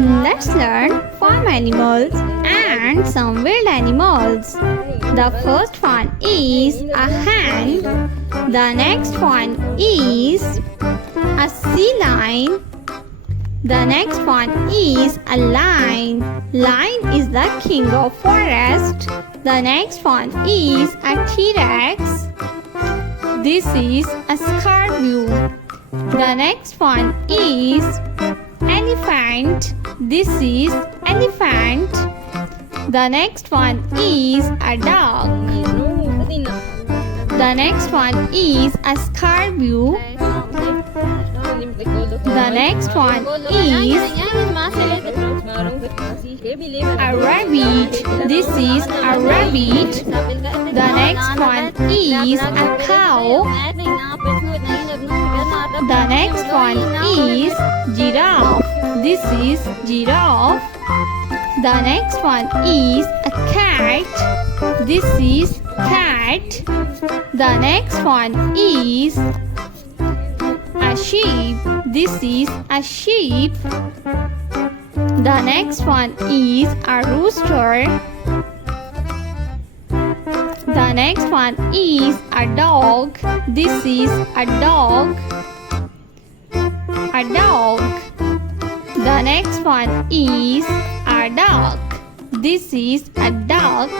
Let's learn farm animals and some wild animals. The first one is a hen. The next one is a sea lion. The next one is a lion. Lion is the king of forest. The next one is a T-Rex. This is a scarabeo. The next one is elephant. This is elephant. The next one is a dog. The next one is a scarabeo. The next one is a rabbit. This is a rabbit. The next one is a cow. The next one is giraffe. This is giraffe. The next one is a cat. This is cat. The next one is a sheep. This is a sheep. The next one is a rooster. The next one is a dog. This is a dog. A dog. The next one is a duck. This is a duck.